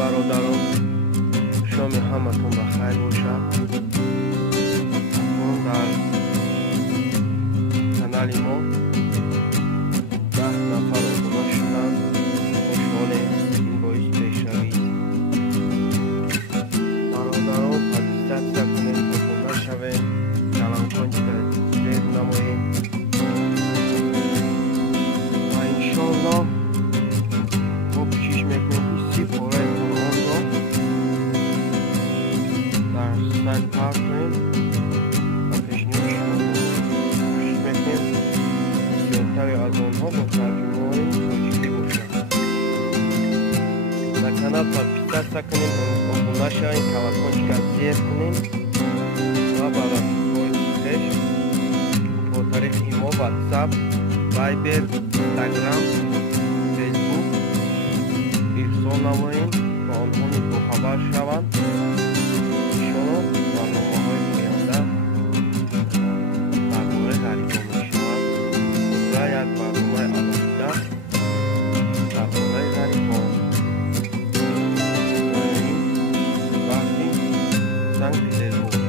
برادران، شام همتون بخیر باشد. ما در کانال ما 10 نفر آبونه شدن. خوشحالیم این باعث پیشروی برادران حقیقت کنیم، آبونه شویم، کلانکان زیر نماییم و انشالله ما کوشش میکنیم که پاره قرآن را در سر پاک کنیم و پیشنهاد شما کوشش میکنیم زیادتر از آنها با ترجمه های تاجیکی باشد. در کانال підписатися کنیم، آبونه شویم، کلانکانчика زیر کنیم و بعد با طریق ایمو، واتساپ، وایبر، اینستاگرام، فیسبوک ارسال نماییم تا آنها نیز باخبر شوند. انشاءالله برنامه‌های آینده برنامه غریبان میشود و یک برنامه علاقه برنامه غریبان وقتی سنگ پترزبورگ.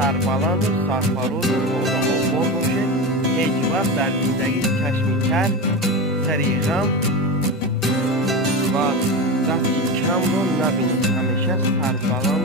سربلند و سرفراز و آباد باشه، هیچ وقت در زندگی چشمی تر، سری غم و دستی کم رو نبینید. همیشه سربلند